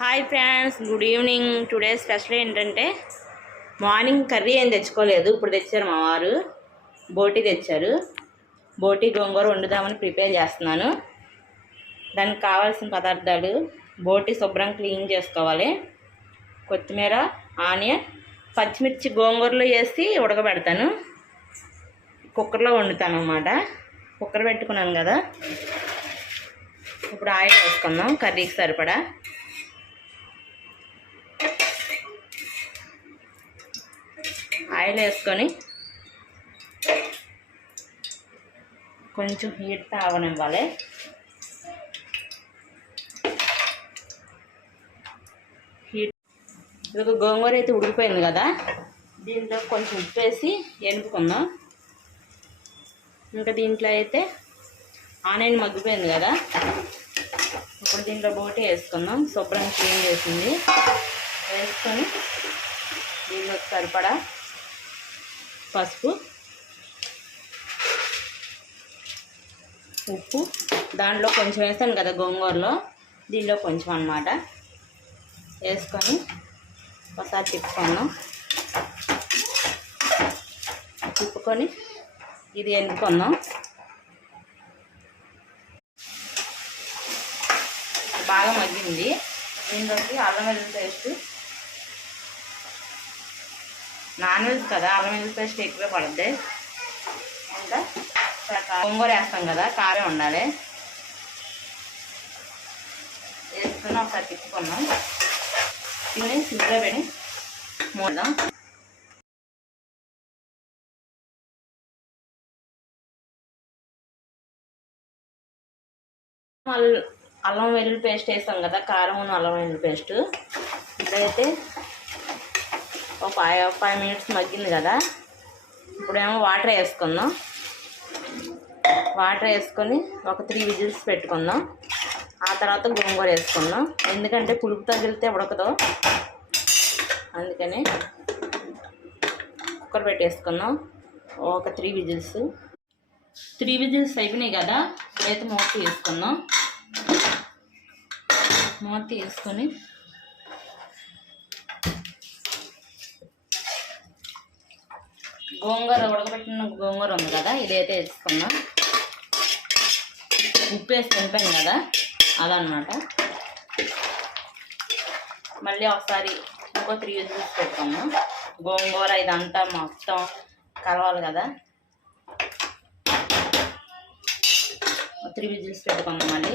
Hi friends, good evening. Today special ఏంటంటే morning curry ఏం తెచ్చుకోలేదు. ఇప్పుడు తెచ్చారు మా వారు, బోటీ తెచ్చారు. బోటీ గోంగూర వండుదామని ప్రిపేర్ చేస్తున్నాను. దానికి కావాల్సిన పదార్థాలు: బోటీ శుభ్రం క్లీన్ చేసుకోవాలి, కొత్తిమీర, ఆనియన్, పచ్చిమిర్చి గోంగూరలో వేసి ఉడకబెడతాను. కుక్కర్లో వండుతాను అన్నమాట. కుక్కర్ పెట్టుకున్నాను కదా. ఇప్పుడు ఆయిల్ వేసుకుందాం కర్రీకి సరిపడా. ఆయిల్ వేసుకొని కొంచెం హీట్ అవనివ్వాలి. ఇది గోంగూర అయితే ఉడికిపోయింది కదా, దీంట్లో కొంచెం ఉప్పు వేసి ఎనుపుకుందాం. ఇంకా దీంట్లో అయితే ఆనియన్ మగ్గిపోయింది కదా, ఇప్పుడు దీంట్లో బోటీ వేసుకుందాం. శుభ్రం క్లీన్ చేసింది వేసుకొని దీంట్లో సరిపడా పసుపు, ఉప్పు, దాంట్లో కొంచెం వేస్తాను కదా గోంగూరలో, దీనిలో కొంచెం అన్నమాట వేసుకొని ఒకసారి తిప్పుకొని ఇది ఎనుకుందాం. బాగా మగ్గింది. దీంట్లోకి అల్లం వెల్లుల్లి పేస్ట్, నాన్ వెజ్ కదా అల్లం వెల్లుల్లి పేస్ట్ ఎక్కువే పడుతుంది. ఇంకా గోంగూర వేస్తాం కదా, కారం ఉండాలి. వేసుకుని ఒకసారి తిప్పుకున్నాం. దీన్ని సిమ్లో పెట్టి మూడదాం. అల్లం వెల్లుల్లి పేస్ట్ వేస్తాం కదా, కారం అల్లం వెల్లుల్లి పేస్ట్. ఇప్పుడైతే ఒక 5 మినిట్స్ మగ్గింది కదా, ఇప్పుడేమో వాటర్ వేసుకుందాం. వాటర్ వేసుకొని ఒక 3 విజిల్స్ పెట్టుకుందాం. ఆ తర్వాత గోంగూర వేసుకుందాం, ఎందుకంటే పులుపు తగిలితే ఉడకదు. అందుకని కుక్కర్ పెట్టేసుకుందాం. ఒక 3 విజిల్స్. 3 విజిల్స్ అయిపోయినాయి కదా, ఇప్పుడైతే మూత వేసుకుందాం. మూత వేసుకొని గోంగూర ఉడకబెట్టిన గోంగూర ఉంది కదా, ఇదైతే వేసుకుందాం. ఉప్పు వేసి తింపాను కదా అదనమాట. మళ్ళీ ఒకసారి ఇంకో 3 విజిల్స్ పెట్టుకుందాం. గోంగూర ఇదంతా మొత్తం కలవాలి కదా. 3 విజిల్స్ పెట్టుకుందాం. మళ్ళీ